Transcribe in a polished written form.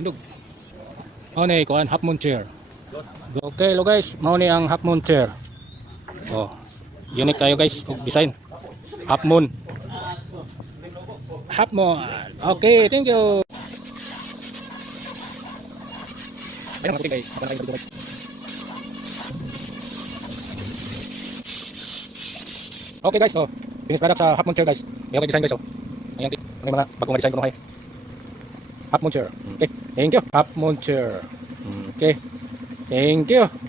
Tindog. Oh ni kuan half moon chair. Okay lo guys, mao ni ang half moon chair. Oh. Unique kayo guys, design. Half moon. Half moon. Okay, thank you. Ayun mga guys, ako na kayo guys. Okay guys, so finished product sa half moon chair guys. May okay design guys, oh. Ayan, may mga bagong design ko no hay. Half moon chair. Okay, thank you. Half moon chair. Okay, thank you.